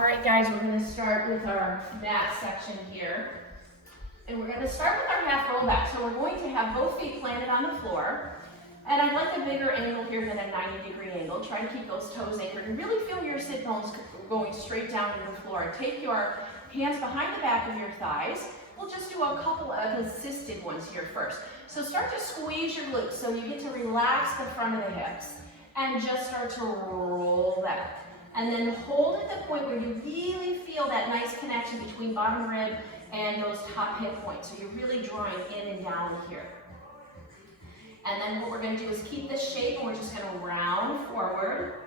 All right, guys, we're going to start with our mat section here. And we're going to start with our half roll back. So we're going to have both feet planted on the floor. And I'd like a bigger angle here than a 90-degree angle. Try to keep those toes anchored and really feel your sit bones going straight down to the floor. And take your hands behind the back of your thighs. We'll just do a couple of assisted ones here first. So start to squeeze your glutes so you get to relax the front of the hips. And just start to roll back. And then hold at the point where you really feel that nice connection between bottom rib and those top hip points. So you're really drawing in and down here. And then what we're going to do is keep this shape, and we're just going to round forward.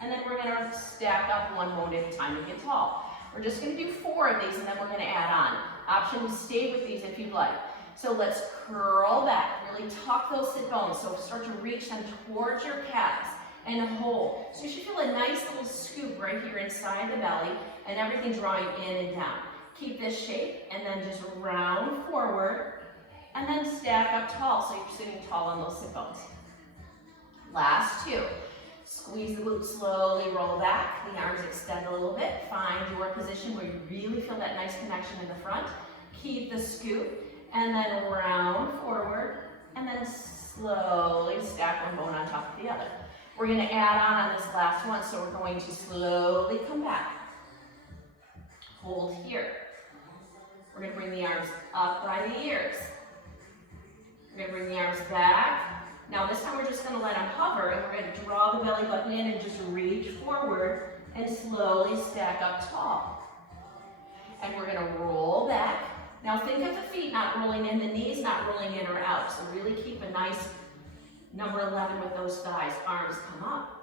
And then we're going to stack up one bone at a time to get tall. We're just going to do 4 of these, and then we're going to add on. Option to stay with these if you'd like. So let's curl back, really tuck those sit bones. So start to reach them towards your calves. And hold. So you should feel a nice little scoop right here inside the belly and everything drawing in and down. Keep this shape and then just round forward and then stack up tall so you're sitting tall on those sit bones. Last 2. Squeeze the glutes, slowly roll back. The arms extend a little bit. Find your position where you really feel that nice connection in the front. Keep the scoop and then round forward and then slowly stack one bone on top of the other. We're going to add on this last one, so we're going to slowly come back. Hold here. We're going to bring the arms up by the ears. We're going to bring the arms back. Now this time we're just going to let them hover, and we're going to draw the belly button in and just reach forward and slowly stack up tall. And we're going to roll back. Now think of the feet not rolling in, the knees not rolling in or out, so really keep a nice number 11 with those thighs. Arms come up.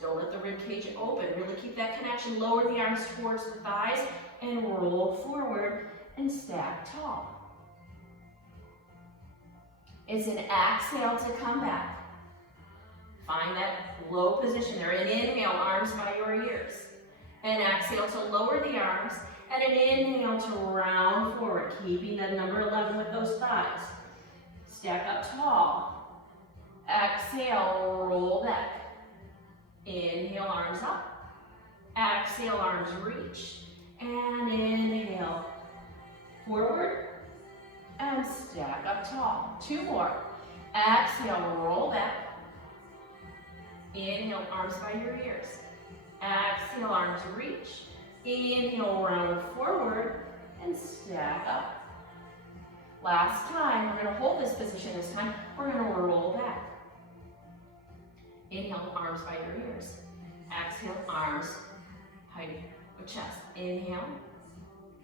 Don't let the rib cage open. Really keep that connection. Lower the arms towards the thighs and roll forward and stack tall. It's an exhale to come back. Find that low position there. An inhale, arms by your ears. An exhale to lower the arms. And an inhale to round forward, keeping that number 11 with those thighs. Stack up tall. Exhale, roll back. Inhale, arms up. Exhale, arms reach. And inhale, forward. And stack up tall. 2 more. Exhale, roll back. Inhale, arms by your ears. Exhale, arms reach. Inhale, round forward. And stack up. Last time, we're going to hold this position this time. We're going to roll back. Inhale, arms by your ears. Exhale, arms behind your chest. Inhale.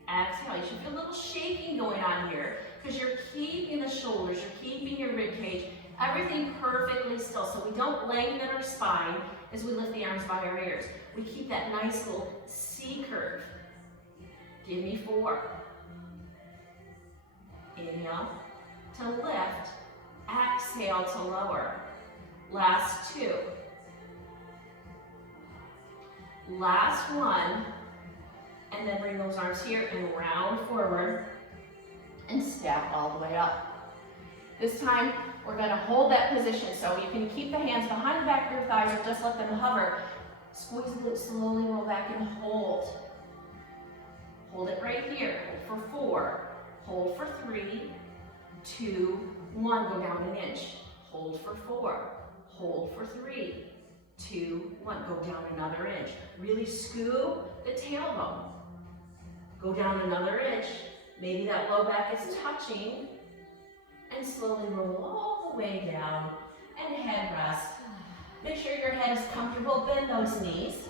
Exhale. You should feel a little shaking going on here because you're keeping the shoulders, you're keeping your rib cage, everything perfectly still. So we don't lengthen our spine as we lift the arms by our ears. We keep that nice little C curve. Give me 4. Inhale to lift. Exhale to lower. Last 2. Last 1. And then bring those arms here and round forward and stack all the way up. This time, we're going to hold that position. So you can keep the hands behind the back of your thighs or just let them hover. Squeeze the glutes, slowly roll back and hold. Hold it right here. Hold for 4. Hold for 3, 2, 1. Go down an inch. Hold for 4. Hold for 3, 2, 1. Go down another inch. Really scoop the tailbone. Go down another inch. Maybe that low back is touching. And slowly roll all the way down. And head rest. Make sure your head is comfortable. Bend those knees.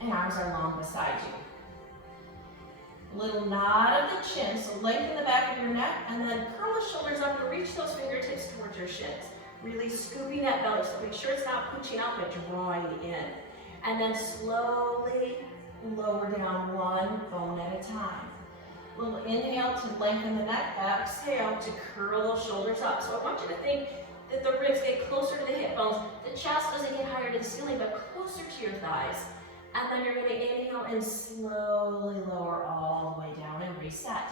And arms are long beside you. Little nod of the chin. So lengthen the back of your neck. And then curl the shoulders up and reach those fingertips towards your shins. Really scooping that belly, so make sure it's not pushing out, but drawing in. And then slowly lower down one bone at a time. Little inhale to lengthen the neck, exhale to curl those shoulders up. So I want you to think that the ribs get closer to the hip bones. The chest doesn't get higher to the ceiling, but closer to your thighs. And then you're going to inhale and slowly lower all the way down and reset.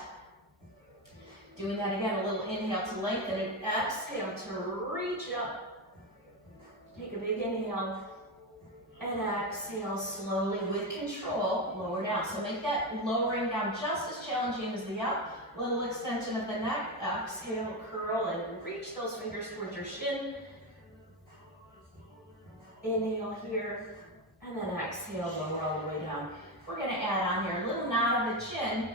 Doing that again, a little inhale to lengthen and exhale to reach up. Take a big inhale And exhale slowly with control, lower down. So make that lowering down just as challenging as the up. Little extension of the neck. Exhale, curl, and reach those fingers towards your shin. Inhale here, and then exhale, lower all the way down. We're gonna add on here a little nod of the chin,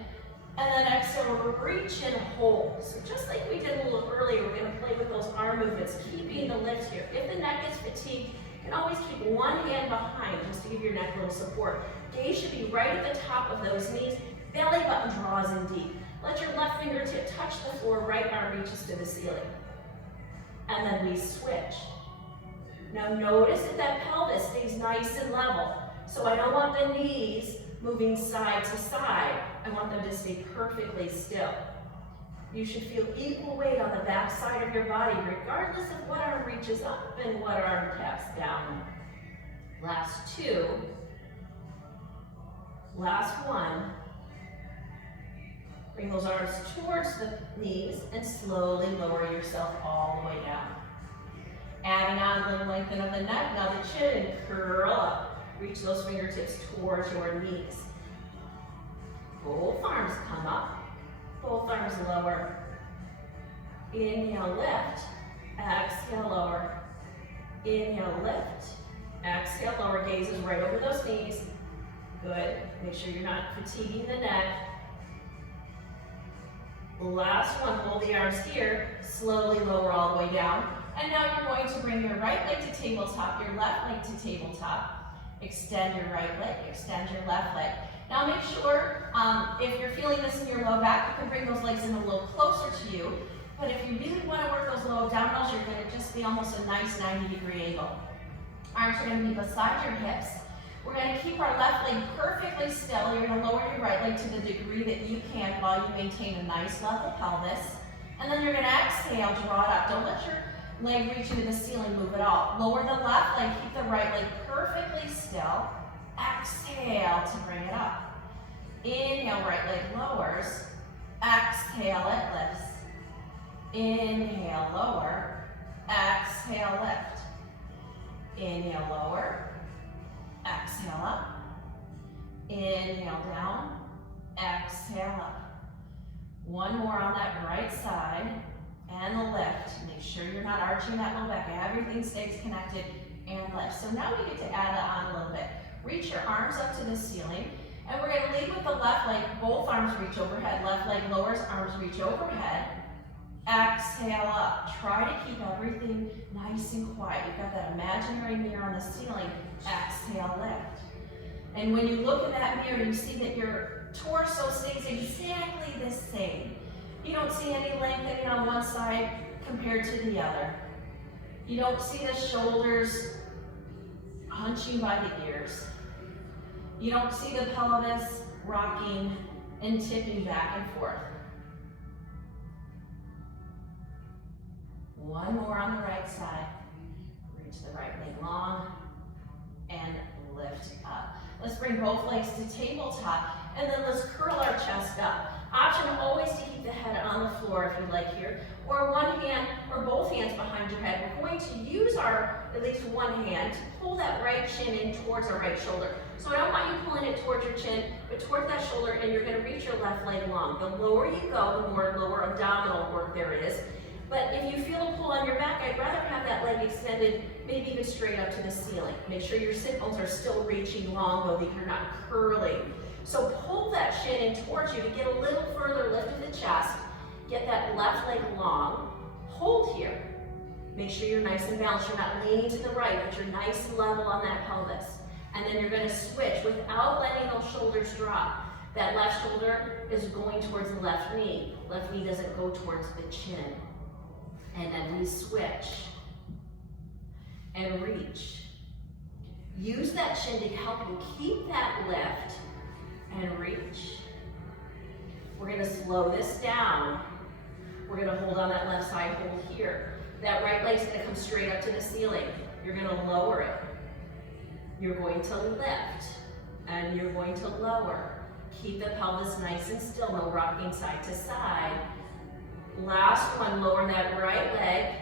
and then exhale, reach and hold. So just like we did a little earlier, we're gonna play with those arm movements, keeping the lift here. If the neck is fatigued, you can always keep one hand behind just to give your neck a little support. Gaze should be right at the top of those knees. Belly button draws in deep. Let your left fingertip touch the floor, right arm reaches to the ceiling. And then we switch. Now notice that that pelvis stays nice and level. So I don't want the knees moving side to side. I want them to stay perfectly still. You should feel equal weight on the back side of your body, regardless of what arm reaches up and what arm taps down. Last two. Last one. Bring those arms towards the knees and slowly lower yourself all the way down. Adding on a little lengthen of the neck, now the chin, and curl up. Reach those fingertips towards your knees. Both arms come up. Both arms lower. Inhale, lift. Exhale, lower. Inhale, lift. Exhale, lower. Gaze is right over those knees. Good. Make sure you're not fatiguing the neck. Last one, hold the arms here. Slowly lower all the way down. And now you're going to bring your right leg to tabletop, your left leg to tabletop. Extend your right leg, extend your left leg. Now make sure, if you're feeling this in your low back, you can bring those legs in a little closer to you. But if you really want to work those low abdominals, you're going to just be almost a nice 90-degree angle. Arms are going to be beside your hips. We're going to keep our left leg perfectly still. You're going to lower your right leg to the degree that you can while you maintain a nice level pelvis. And then you're going to exhale, draw it up. Don't let your leg reach into the ceiling, move at all. Lower the left leg, keep the right leg perfectly still. Exhale to bring it up. Inhale, right leg lowers. Exhale, it lifts. Inhale, lower. Exhale, lift. Inhale, lower. Exhale, up. Inhale, down. Exhale, up. One more on that right side. And the lift. Make sure you're not arching that low back. Everything stays connected and lift. So now we get to add that on a little bit. Reach your arms up to the ceiling. And we're going to lead with the left leg. Both arms reach overhead. Left leg lowers, arms reach overhead. Exhale up. Try to keep everything nice and quiet. You've got that imaginary mirror on the ceiling. Exhale, lift. And when you look in that mirror, you see that your torso stays exactly the same. You don't see any lengthening on one side compared to the other. You don't see the shoulders hunching by the ears. You don't see the pelvis rocking and tipping back and forth. One more on the right side. Reach the right leg long and lift up. Let's bring both legs to tabletop, and then let's curl our chest up. Option always to keep the head on the floor if you like here, or one hand or both hands behind your head. We're going to use at least one hand to pull that right shin in towards our right shoulder. So I don't want you pulling it towards your chin, but towards that shoulder, and you're going to reach your left leg long. The lower you go, the more lower abdominal work there is. But if you feel a pull on your back, I'd rather have that leg extended, maybe even straight up to the ceiling. Make sure your sit bones are still reaching long, though, that you're not curling. So pull that shin in towards you to get a little further lift of the chest. Get that left leg long. Hold here. Make sure you're nice and balanced. You're not leaning to the right, but you're nice and level on that pelvis. And then you're going to switch without letting those shoulders drop. That left shoulder is going towards the left knee. Left knee doesn't go towards the chin. And then we switch and reach. Use that chin to help you keep that lift and reach. We're going to slow this down. We're going to hold on that left side, hold here. That right leg's going to come straight up to the ceiling. You're going to lower it. You're going to lift and you're going to lower. Keep the pelvis nice and still, no rocking side to side. Last one, lower that right leg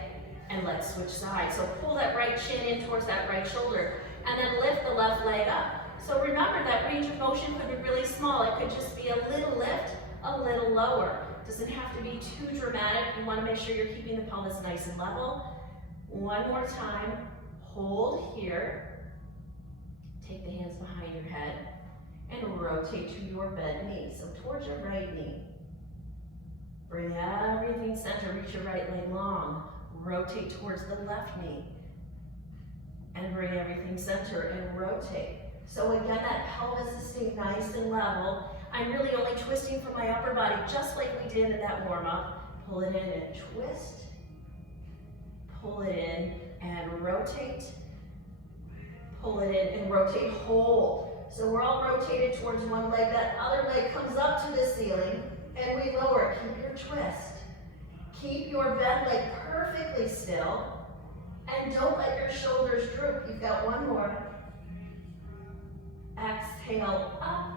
and let's switch sides. So pull that right shin in towards that right shoulder and then lift the left left leg up. So remember that range of motion could be really small. It could just be a little lift, a little lower. Doesn't have to be too dramatic. You want to make sure you're keeping the pelvis nice and level. One more time. Hold here. Take the hands behind your head and rotate to your bent knee. So towards your right knee. Bring everything center. Reach your right leg long. Rotate towards the left knee. And bring everything center and rotate. So again, that pelvis is staying nice and level. I'm really only twisting from my upper body, just like we did in that warm-up. Pull it in and twist. Pull it in and rotate. Pull it in and rotate, hold. So we're all rotated towards one leg. That other leg comes up to the ceiling and we lower. Keep your twist. Keep your bent leg perfectly still. And don't let your shoulders droop. You've got one more. Exhale up.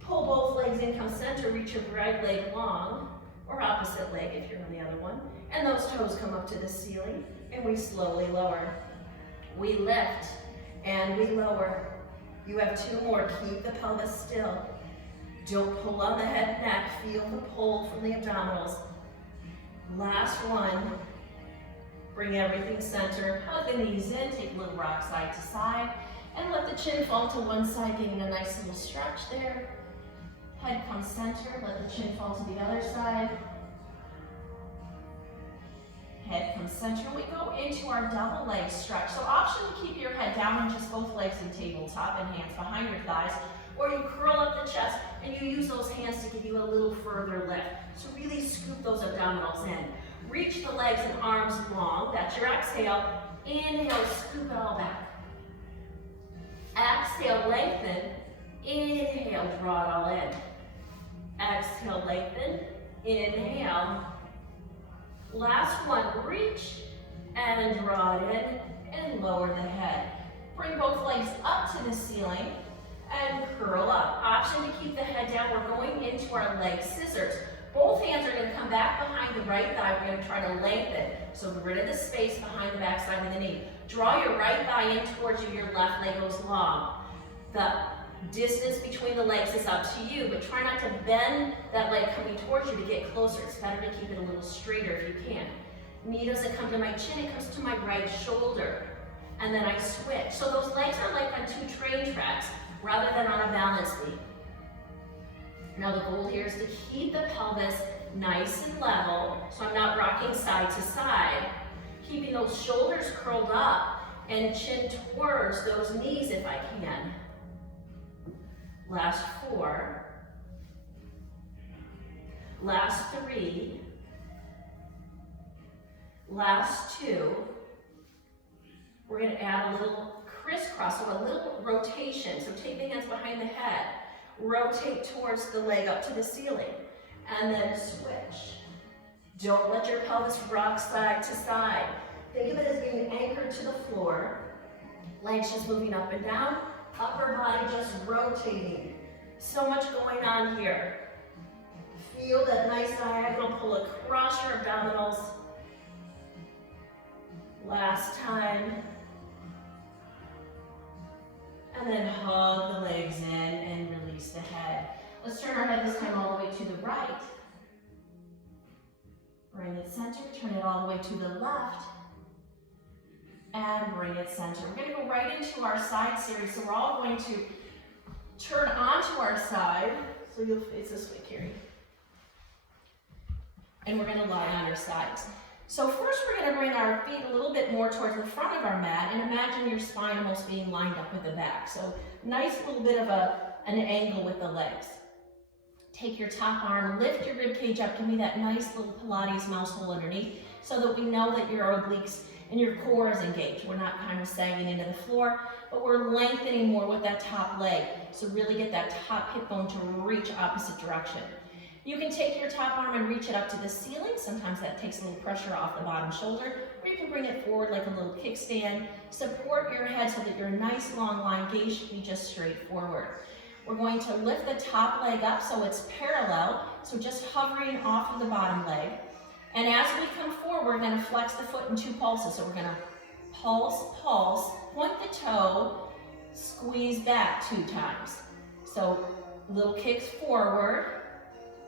Pull both legs in, come center, reach your right leg long, or opposite leg if you're on the other one. And those toes come up to the ceiling, and we slowly lower. We lift, and we lower. You have two more. Keep the pelvis still. Don't pull on the head and neck. Feel the pull from the abdominals. Last one. Bring everything center. Hug the knees in. Take a little rock side to side. And let the chin fall to one side, getting a nice little stretch there. Head comes center. Let the chin fall to the other side. Head comes center. We go into our double leg stretch. So option to keep your head down and just both legs in tabletop and hands behind your thighs. Or you curl up the chest and you use those hands to give you a little further lift. So really scoop those abdominals in. Reach the legs and arms long. That's your exhale. Inhale, scoop it all back. Exhale, lengthen. Inhale, draw it all in. Exhale, lengthen. Inhale. Last one, reach and draw it in and lower the head. Bring both legs up to the ceiling and curl up. Option to keep the head down. We're going into our leg scissors. Both hands are going to come back behind the right thigh. We're going to try to lengthen. So get rid of the space behind the back side of the knee. Draw your right thigh in towards you. Your left leg goes long. The distance between the legs is up to you, but try not to bend that leg coming towards you to get closer. It's better to keep it a little straighter if you can. Knee doesn't come to my chin, it comes to my right shoulder. And then I switch. So those legs are like on two train tracks rather than on a balance beam. Now the goal here is to keep the pelvis nice and level, so I'm not rocking side to side. Keeping those shoulders curled up and chin towards those knees if I can. Last 4. Last 3. Last 2. We're going to add a little crisscross, so a little rotation. So take the hands behind the head. Rotate towards the leg up to the ceiling. And then switch. Don't let your pelvis rock side to side. Think of it as being anchored to the floor. Legs just moving up and down. Upper body just rotating. So much going on here. Feel that nice diagonal pull across your abdominals. Last time. And then hug the legs in and release the head. Let's turn our head this time all the way to the right. Bring it center, turn it all the way to the left. And bring it center. We're going to go right into our side series. So we're all going to turn onto our side. So you'll face this way, Carrie. And we're going to lie on our sides. So first we're going to bring our feet a little bit more towards the front of our mat and imagine your spine almost being lined up with the back. So nice little bit of an angle with the legs. Take your top arm, lift your rib cage up, give me that nice little Pilates mouse hole underneath so that we know that your obliques and your core is engaged. We're not kind of sagging into the floor, but we're lengthening more with that top leg. So really get that top hip bone to reach opposite direction. You can take your top arm and reach it up to the ceiling. Sometimes that takes a little pressure off the bottom shoulder, or you can bring it forward like a little kickstand. Support your head so that your nice long line gaze should be just straight forward. We're going to lift the top leg up so it's parallel, so just hovering off of the bottom leg. And as we come forward, we're going to flex the foot in 2 pulses. So we're going to pulse, pulse, point the toe, squeeze back 2 times. So little kicks forward,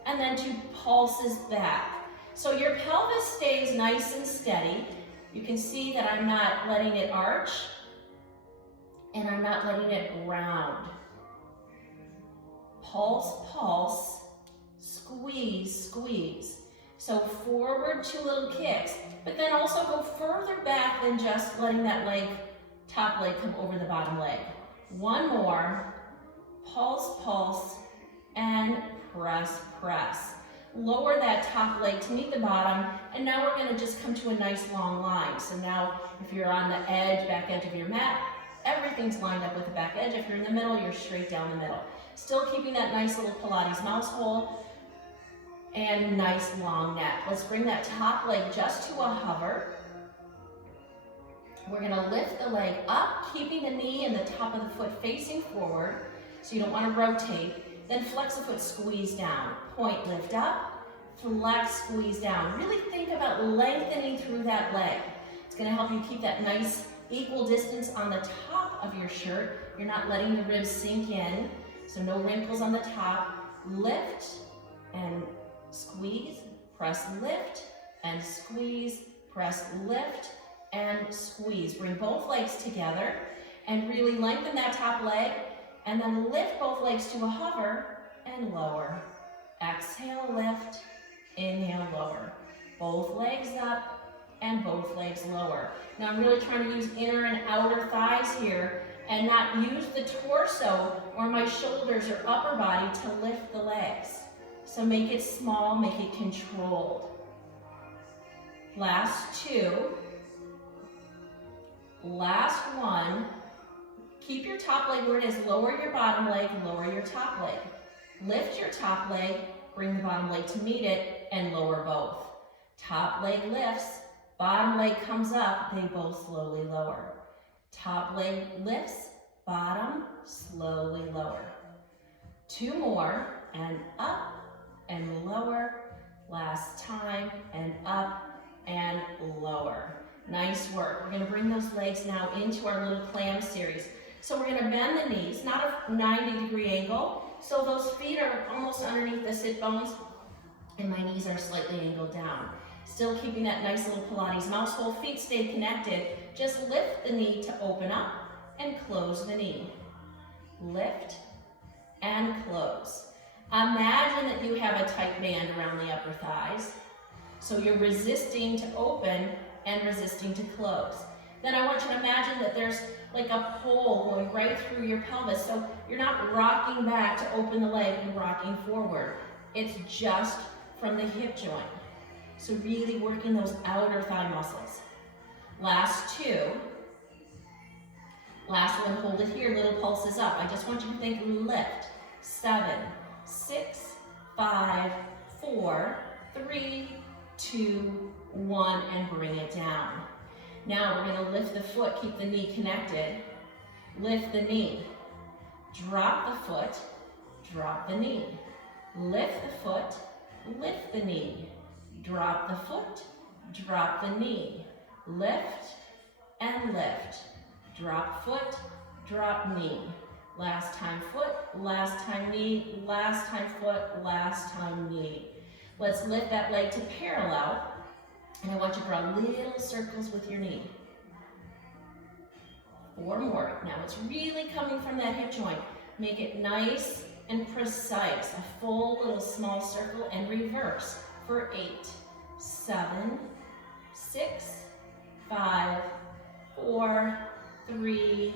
and then 2 pulses back. So your pelvis stays nice and steady. You can see that I'm not letting it arch, and I'm not letting it round. Pulse, pulse, squeeze, squeeze. So forward 2 little kicks, but then also go further back than just letting that leg, top leg, come over the bottom leg. 1 more, pulse, pulse, and press, press. Lower that top leg to meet the bottom, and now we're gonna just come to a nice long line. So now if you're on the edge, back edge of your mat, everything's lined up with the back edge. If you're in the middle, you're straight down the middle. Still keeping that nice little Pilates mouse hole and nice long neck. Let's bring that top leg just to a hover. We're gonna lift the leg up, keeping the knee and the top of the foot facing forward, so you don't wanna rotate. Then flex the foot, squeeze down. Point, lift up, flex, squeeze down. Really think about lengthening through that leg. It's gonna help you keep that nice equal distance on the top of your shirt. You're not letting the ribs sink in, so no wrinkles on the top. Lift and squeeze, press, lift, and squeeze, press, lift, and squeeze. Bring both legs together and really lengthen that top leg, and then lift both legs to a hover and lower. Exhale, lift, inhale, lower. Both legs up and both legs lower. Now I'm really trying to use inner and outer thighs here and not use the torso or my shoulders or upper body to lift the legs. So make it small, make it controlled. Last 2. Last 1. Keep your top leg where it is. Lower your bottom leg, lower your top leg. Lift your top leg, bring the bottom leg to meet it, and lower both. Top leg lifts, bottom leg comes up, they both slowly lower. Top leg lifts, bottom, slowly lower. 2 more, and up, and lower. Last time, and up, and lower. Nice work. We're gonna bring those legs now into our little clam series. So we're gonna bend the knees, not a 90-degree angle, so those feet are almost underneath the sit bones, and my knees are slightly angled down. Still keeping that nice little Pilates mouse hole, feet stay connected. Just lift the knee to open up and close the knee. Lift and close. Imagine that you have a tight band around the upper thighs. So you're resisting to open and resisting to close. Then I want you to imagine that there's like a pole going right through your pelvis. So you're not rocking back to open the leg and rocking forward. It's just from the hip joint. So really working those outer thigh muscles. Last 2. Last one, hold it here, little pulses up. I just want you to think lift. 7, 6, 5, 4, 3, 2, 1, and bring it down. Now we're gonna lift the foot, keep the knee connected. Lift the knee. Drop the foot, drop the knee. Lift the foot, lift the knee. Drop the foot, drop the knee. Lift and lift. Drop foot, drop knee. Last time foot, last time knee, last time foot, last time knee. Let's lift that leg to parallel. And I want you to draw little circles with your knee. 4 more. Now it's really coming from that hip joint. Make it nice and precise. A full little small circle and reverse for 8, 7, 6, 5, 4, 3,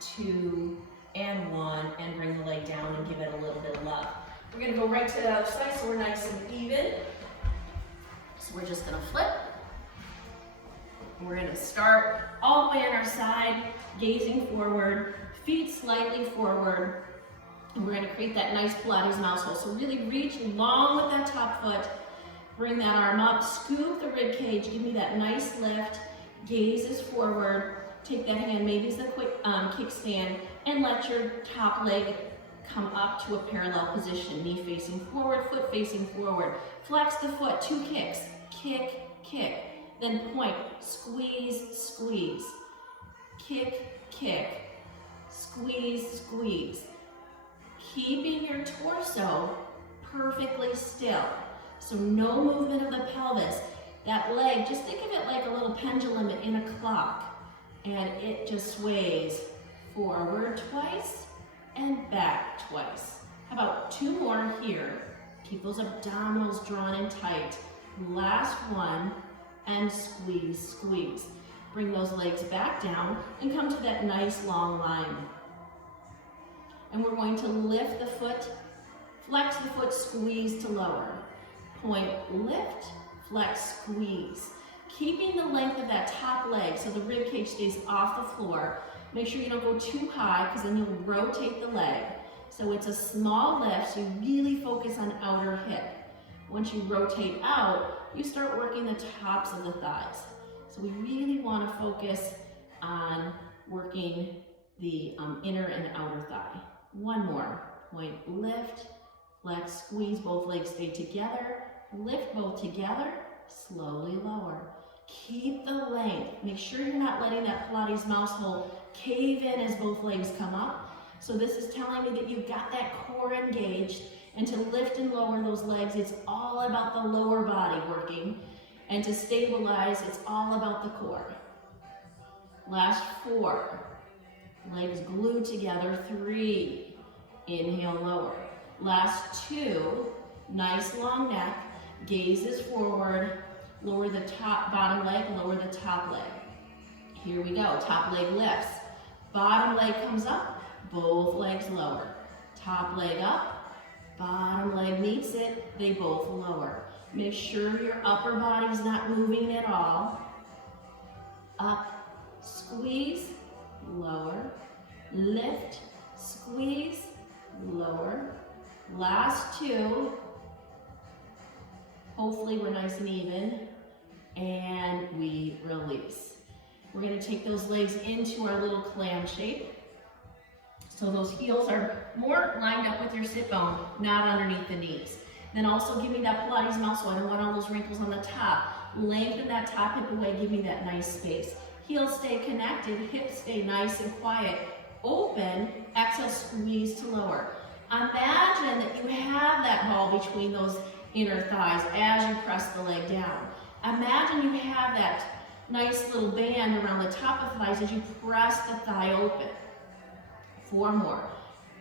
2, and 1. And bring the leg down and give it a little bit of love. We're going to go right to the other side so we're nice and even. So we're just gonna flip. We're gonna start all the way on our side, gazing forward, feet slightly forward. And we're gonna create that nice Pilates mouse hole. So really reach long with that top foot, bring that arm up, scoop the rib cage, give me that nice lift, gazes forward, take that hand, maybe it's a quick kickstand, and let your top leg come up to a parallel position, knee facing forward, foot facing forward. Flex the foot, 2 kicks. Kick, kick, then point, squeeze, squeeze. Kick, kick, squeeze, squeeze. Keeping your torso perfectly still. So no movement of the pelvis. That leg, just think of it like a little pendulum in a clock. And it just sways forward twice and back twice. How about 2 more here? Keep those abdominals drawn in tight. Last one, and squeeze, squeeze. Bring those legs back down and come to that nice long line. And we're going to lift the foot, flex the foot, squeeze to lower. Point, lift, flex, squeeze. Keeping the length of that top leg so the rib cage stays off the floor. Make sure you don't go too high because then you'll rotate the leg. So it's a small lift, so you really focus on outer hip. Once you rotate out, you start working the tops of the thighs. So we really want to focus on working the inner and outer thigh. One more. Point, lift, flex, squeeze. Both legs stay together. Lift both together. Slowly lower. Keep the length. Make sure you're not letting that Pilates mouse hole cave in as both legs come up. So this is telling me that you've got that core engaged, and to lift and lower those legs, it's all about the lower body working. And to stabilize, it's all about the core. Last 4. Legs glued together. 3. Inhale, lower. Last 2. Nice long neck. Gazes forward. Lower the top, bottom leg, lower the top leg. Here we go. Top leg lifts. Bottom leg comes up. Both legs lower. Top leg up. Bottom leg meets it. They both lower. Make sure your upper body's not moving at all. Up, squeeze, lower. Lift, squeeze, lower. Last 2. Hopefully we're nice and even. And we release. We're going to take those legs into our little clam shape. So those heels are more lined up with your sit bone, not underneath the knees. Then also give me that Pilates mouse, so I don't want all those wrinkles on the top. Lengthen that top hip away, give me that nice space. Heels stay connected, hips stay nice and quiet. Open, exhale, squeeze to lower. Imagine that you have that ball between those inner thighs as you press the leg down. Imagine you have that nice little band around the top of the thighs as you press the thigh open. 4 more.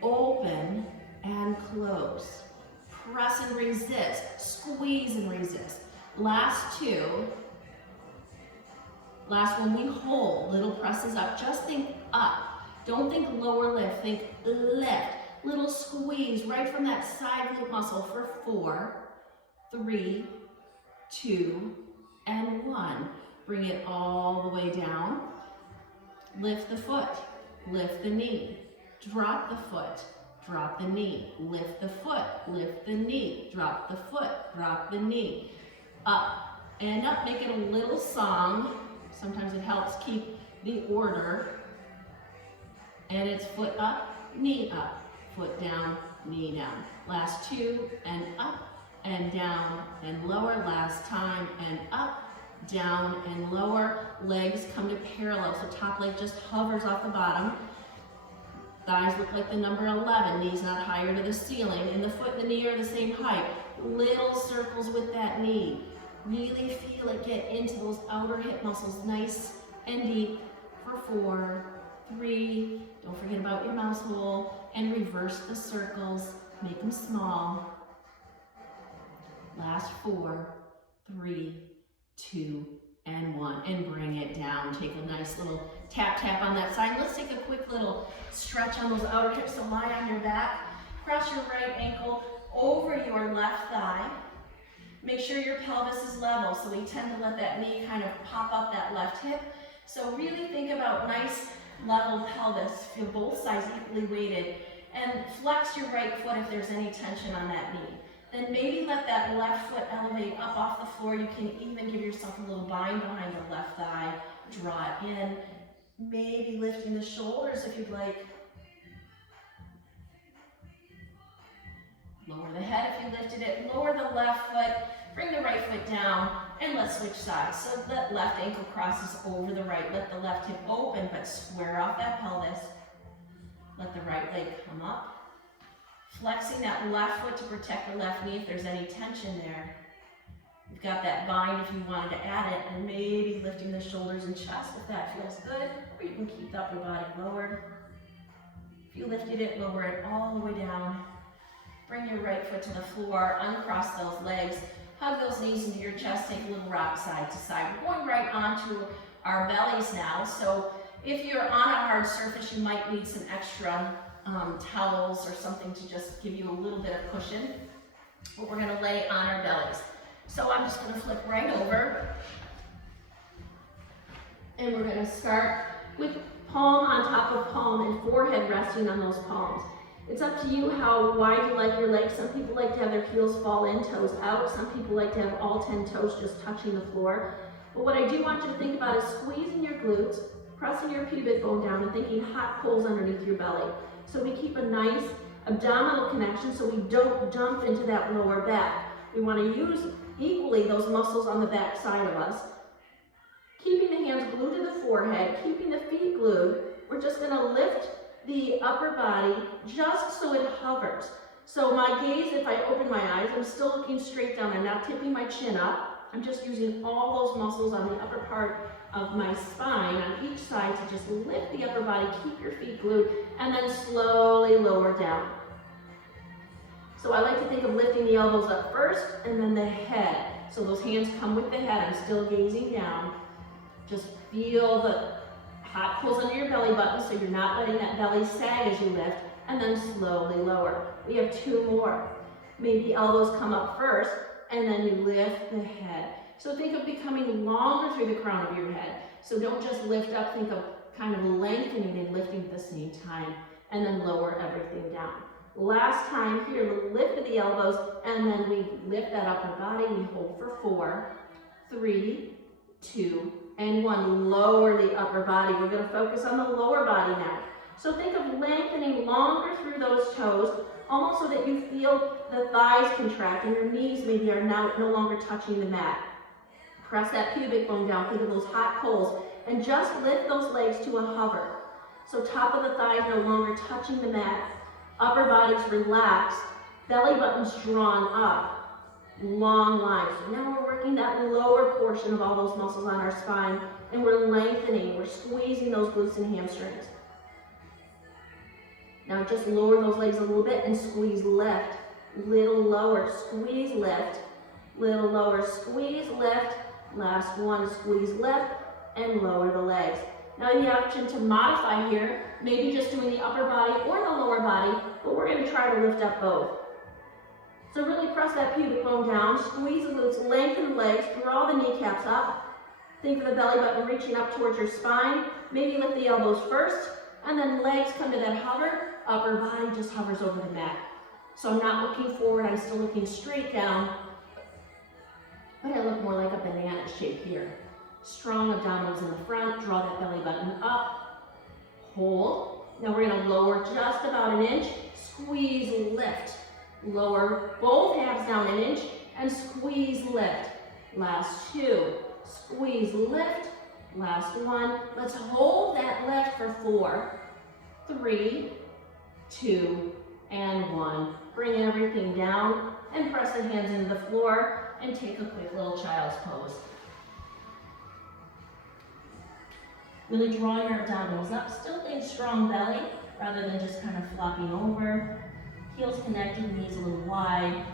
Open and close. Press and resist. Squeeze and resist. Last 2. Last one, we hold. Little presses up. Just think up. Don't think lower lift. Think lift. Little squeeze right from that side glute muscle for 4, 3, 2, and 1. Bring it all the way down. Lift the foot. Lift the knee. Drop the foot. Drop the knee. Lift the foot. Lift the knee. Drop the foot. Drop the knee. Up and up. Make it a little song. Sometimes it helps keep the order. And it's foot up, knee up, foot down, knee down. Last 2, and up, and down, and lower. Last time, and up, down, and lower. Legs come to parallel, so top leg just hovers off the bottom. Thighs look like the number 11, knees not higher to the ceiling, and the foot and the knee are the same height. Little circles with that knee. Really feel it get into those outer hip muscles, nice and deep, for 4, 3, don't forget about your mouse hole, and reverse the circles, make them small. Last 4, 3, 2, and 1, and bring it down. Take a nice little tap tap on that side. Let's take a quick little stretch on those outer hips. So lie on your back, cross your right ankle over your left thigh. Make sure your pelvis is level, so we tend to let that knee kind of pop up that left hip. So really think about nice level pelvis. Feel both sides equally weighted, and flex your right foot if there's any tension on that knee. Then maybe let that left foot elevate up off the floor. You can even give yourself a little bind behind the left thigh. Draw it in. Maybe lifting the shoulders if you'd like. Lower the head if you lifted it. Lower the left foot. Bring the right foot down. And let's switch sides. So that left ankle crosses over the right. Let the left hip open, but square off that pelvis. leg come up. Flexing that left foot to protect the left knee if there's any tension there. You've got that bind if you wanted to add it, and maybe lifting the shoulders and chest if that feels good, or you can keep the upper body lowered. If you lifted it, lower it all the way down. Bring your right foot to the floor, uncross those legs, hug those knees into your chest, take a little rock side to side. We're going right onto our bellies now, so if you're on a hard surface, you might need some extra towels or something to just give you a little bit of cushion, but we're gonna lay on our bellies. So I'm just gonna flip right over, and we're gonna start with palm on top of palm and forehead resting on those palms. It's up to you how wide you like your legs. Some people like to have their heels fall in, toes out. Some people like to have all 10 toes just touching the floor. But what I do want you to think about is squeezing your glutes, pressing your pubic bone down, and thinking hot coals underneath your belly. So we keep a nice abdominal connection so we don't dump into that lower back. We want to use equally those muscles on the back side of us. Keeping the hands glued to the forehead, keeping the feet glued, we're just going to lift the upper body just so it hovers. So my gaze, if I open my eyes, I'm still looking straight down. I'm not tipping my chin up. I'm just using all those muscles on the upper part of my spine on each side to just lift the upper body, keep your feet glued, and then slowly lower down. So I like to think of lifting the elbows up first and then the head. So those hands come with the head. I'm still gazing down. Just feel the hot pulls under your belly button so you're not letting that belly sag as you lift, and then slowly lower. We have 2 more. Maybe elbows come up first and then you lift the head. So think of becoming longer through the crown of your head. So don't just lift up, think of kind of lengthening and lifting at the same time, and then lower everything down. Last time here, we lifted the elbows, and then we lift that upper body. We hold for 4, 3, 2, and 1. Lower the upper body. We're going to focus on the lower body now. So think of lengthening longer through those toes, almost so that you feel the thighs contract and your knees maybe are now no longer touching the mat. Press that pubic bone down. Think of those hot coals, and just lift those legs to a hover. So top of the thighs no longer touching the mat. Upper body's relaxed, belly button's drawn up, long lines. So now we're working that lower portion of all those muscles on our spine, and we're lengthening, we're squeezing those glutes and hamstrings. Now just lower those legs a little bit and squeeze, lift, little lower, squeeze, lift, little lower, squeeze, lift, last one, squeeze, lift, and lower the legs. Now you have the option to modify here, maybe just doing the upper body or the lower body, but we're going to try to lift up both. So really press that pubic bone down, squeeze the glutes, lengthen the legs, draw the kneecaps up. Think of the belly button reaching up towards your spine. Maybe lift the elbows first, and then legs come to that hover. Upper body just hovers over the mat. So I'm not looking forward, I'm still looking straight down, but I look more like a banana shape here. Strong abdominals in the front, draw that belly button up, hold. Now we're going to lower just about 1 inch, squeeze, lift. Lower both halves down 1 inch and squeeze, lift. Last 2, squeeze, lift. Last 1. Let's hold that lift for 4, 3, 2, and 1. Bring everything down and press the hands into the floor and take a quick little child's pose. Really drawing our abdominals up, still think strong belly rather than just kind of flopping over. Heels connected, knees a little wide,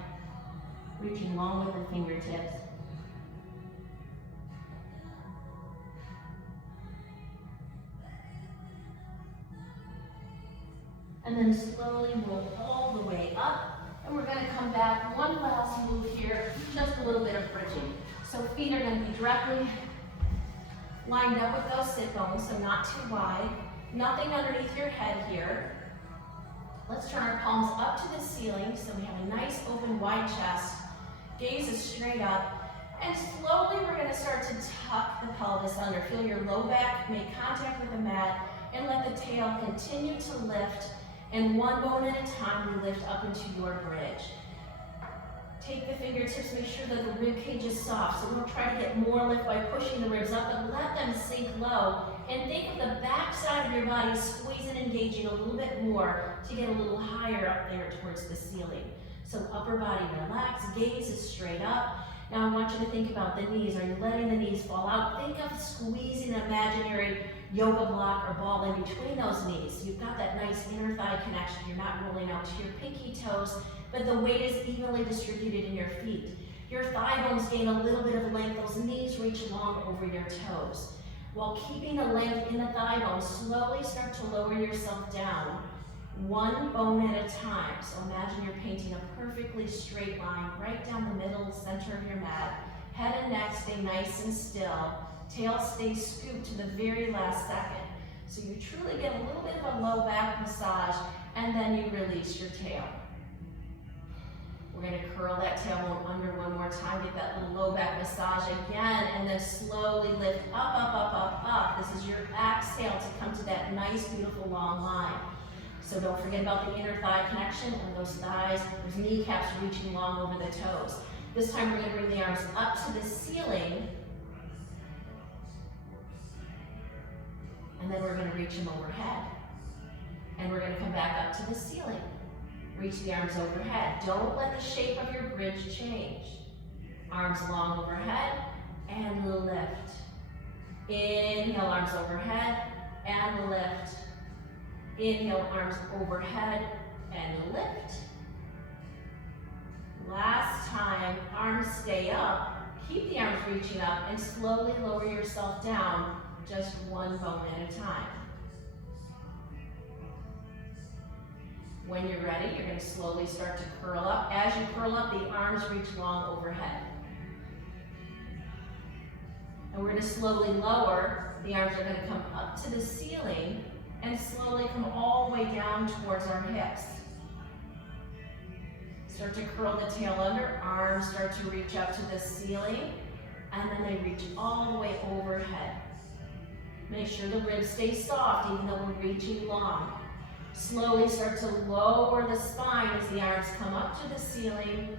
reaching long with the fingertips. And then slowly roll all the way up. And we're going to come back, one last move here, just a little bit of bridging. So feet are going to be directly lined up with those sit bones, so not too wide. Nothing underneath your head here. Let's turn our palms up to the ceiling so we have a nice open wide chest. Gaze is straight up. And slowly we're going to start to tuck the pelvis under. Feel your low back make contact with the mat and let the tail continue to lift. And one bone at a time, we lift up into your bridge. Take the fingertips, make sure that the rib cage is soft. So we don't try to get more lift by pushing the ribs up, but let them sink low And think of the back side of your body squeezing, engaging a little bit more to get a little higher up there towards the ceiling. So upper body relaxed, gaze is straight up. Now I want you to think about the knees. Are you letting the knees fall out? Think of squeezing an imaginary yoga block or ball in between those knees. You've got that nice inner thigh connection. You're not rolling out to your pinky toes, but the weight is evenly distributed in your feet. Your thigh bones gain a little bit of length. Those knees reach long over your toes. While keeping the length in the thigh bone, slowly start to lower yourself down, one bone at a time. So imagine you're painting a perfectly straight line right down the middle, center of your mat. Head and neck stay nice and still. Tail stays scooped to the very last second. So you truly get a little bit of a low back massage, and then you release your tail. We're going to curl that tailbone under one more time, get that little low back massage again, and then slowly lift up, up, up, up, up. This is your exhale to come to that nice, beautiful long line. So don't forget about the inner thigh connection and those thighs, those kneecaps reaching long over the toes. This time we're going to bring the arms up to the ceiling, and then we're going to reach them overhead. And we're going to come back up to the ceiling. Reach the arms overhead. Don't let the shape of your bridge change. Arms long overhead and lift. Inhale, arms overhead and lift. Inhale, arms overhead and lift. Last time, arms stay up. Keep the arms reaching up and slowly lower yourself down, just one bone at a time. When you're ready, you're going to slowly start to curl up. As you curl up, the arms reach long overhead. And we're going to slowly lower. The arms are going to come up to the ceiling and slowly come all the way down towards our hips. Start to curl the tail under. Arms start to reach up to the ceiling, and then they reach all the way overhead. Make sure the ribs stay soft even though we're reaching long. Slowly start to lower the spine as the arms come up to the ceiling,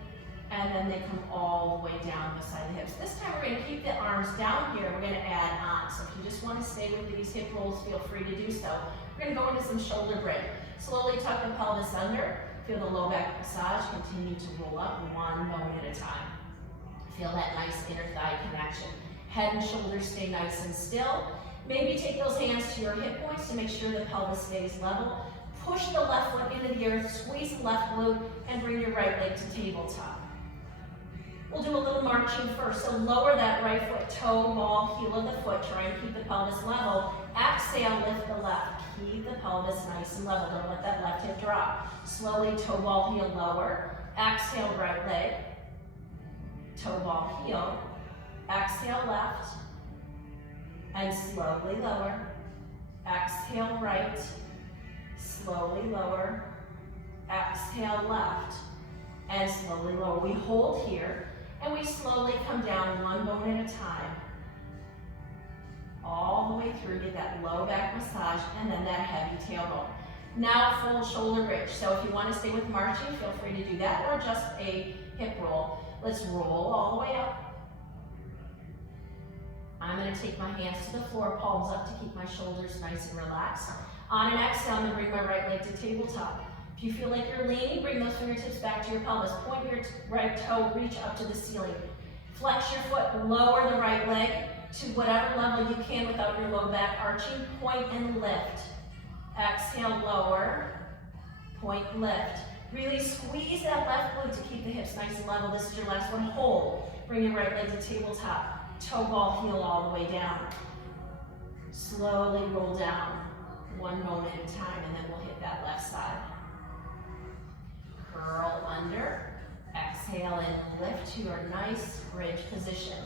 and then they come all the way down beside the hips. This time we're going to keep the arms down here. We're going to add on. So if you just want to stay with these hip rolls, feel free to do so. We're going to go into some shoulder bridge. Slowly tuck the pelvis under. Feel the low back massage. Continue to roll up one bone at a time. Feel that nice inner thigh connection. Head and shoulders stay nice and still. Maybe take those hands to your hip points to make sure the pelvis stays level. Push the left foot into the earth, squeeze the left glute, and bring your right leg to tabletop. We'll do a little marching first. So lower that right foot, toe, ball, heel of the foot. Try and keep the pelvis level. Exhale, lift the left. Keep the pelvis nice and level. Don't let that left hip drop. Slowly, toe, ball, heel, lower. Exhale, right leg. Toe, ball, heel. Exhale, left. And slowly lower. Exhale, right. Slowly lower. Exhale, left. And slowly lower. We hold here, and we slowly come down one bone at a time. All the way through, get that low back massage, and then that heavy tailbone. Now full shoulder bridge. So if you want to stay with marching, feel free to do that, or just a hip roll. Let's roll all the way up. I'm going to take my hands to the floor, palms up to keep my shoulders nice and relaxed. On an exhale, I'm going to bring my right leg to tabletop. If you feel like you're leaning, bring those fingertips back to your pelvis. Point your right toe, reach up to the ceiling. Flex your foot, lower the right leg to whatever level you can without your low back arching. Point and lift. Exhale, lower. Point, lift. Really squeeze that left glute to keep the hips nice and level. This is your last one. Hold. Bring your right leg to tabletop. Toe, ball, heel all the way down. Slowly roll down. One bone at a time, and then we'll hit that left side. Curl under. Exhale and lift to your nice bridge position.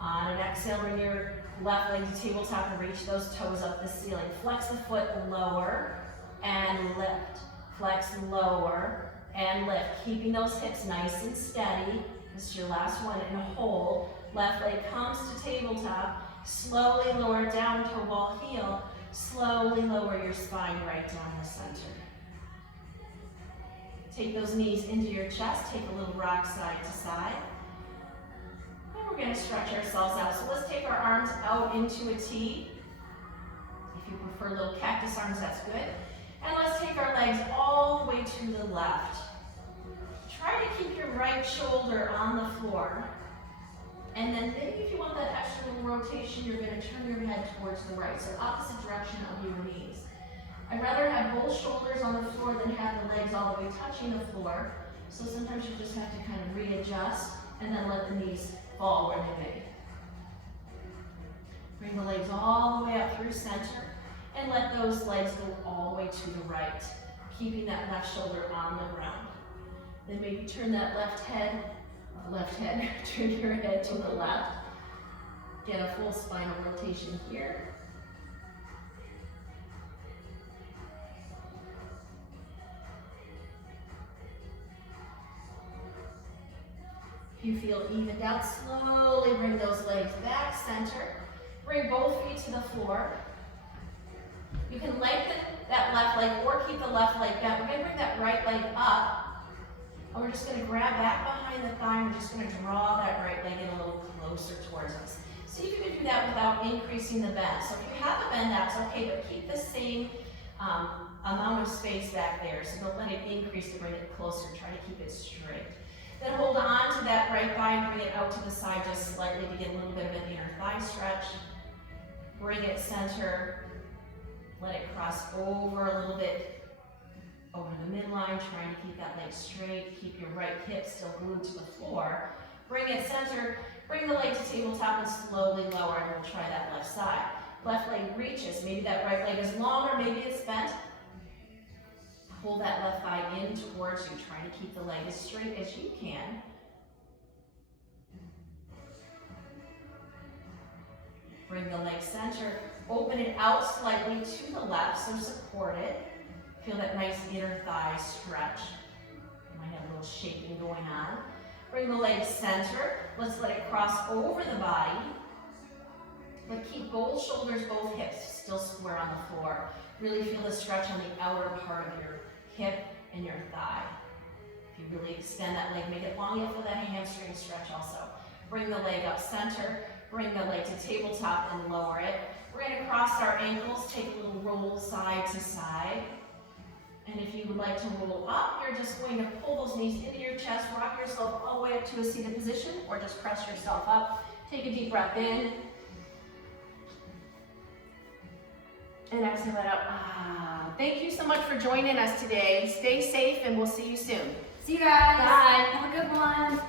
On an exhale, bring your left leg to tabletop and reach those toes up the ceiling. Flex the foot, lower and lift. Flex, lower and lift. Keeping those hips nice and steady. This is your last one, and hold. Left leg comes to tabletop. Slowly lower down, toe, ball, heel. Slowly lower your spine right down the center. Take those knees into your chest. Take a little rock side to side. And we're gonna stretch ourselves out. So let's take our arms out into a T. If you prefer little cactus arms, that's good. And let's take our legs all the way to the left. Try to keep your right shoulder on the floor. And then maybe if you want that extra little rotation, you're gonna turn your head towards the right. So opposite direction of your knees. I'd rather have both shoulders on the floor than have the legs all the way touching the floor. So sometimes you just have to kind of readjust and then let the knees fall where they may. Bring the legs all the way up through center and let those legs go all the way to the right, keeping that left shoulder on the ground. Then maybe turn that turn your head to the left. Get a full spinal rotation here. If you feel evened out, slowly bring those legs back center. Bring both feet to the floor. You can lengthen that left leg or keep the left leg bent. We're going to bring that right leg up. And we're just going to grab back behind the thigh. We're just going to draw that right leg in a little closer towards us. See if you can do that without increasing the bend. So if you have a bend, that's okay, but keep the same amount of space back there. So don't let it increase to bring it closer. Try to keep it straight. Then hold on to that right thigh and bring it out to the side just slightly to get a little bit of an inner thigh stretch. Bring it center. Let it cross over a little bit over the midline, trying to keep that leg straight. Keep your right hip still glued to the floor. Bring it center. Bring the leg to tabletop and slowly lower, and we'll try that left side. Left leg reaches. Maybe that right leg is long or maybe it's bent. Pull that left thigh in towards you, trying to keep the leg as straight as you can. Bring the leg center, open it out slightly to the left, so support it. Feel that nice inner thigh stretch. You might have a little shaking going on. Bring the leg center. Let's let it cross over the body. But keep both shoulders, both hips still square on the floor. Really feel the stretch on the outer part of your hip and your thigh. If you really extend that leg, make it long, you'll feel that hamstring stretch also. Bring the leg up center, bring the leg to tabletop and lower it. We're going to cross our ankles, take a little roll side to side. And if you would like to roll up, you're just going to pull those knees into your chest, rock yourself all the way up to a seated position, or just press yourself up. Take a deep breath in. And exhale it out. Thank you so much for joining us today. Stay safe and we'll see you soon. See you guys. Bye. Have a good one.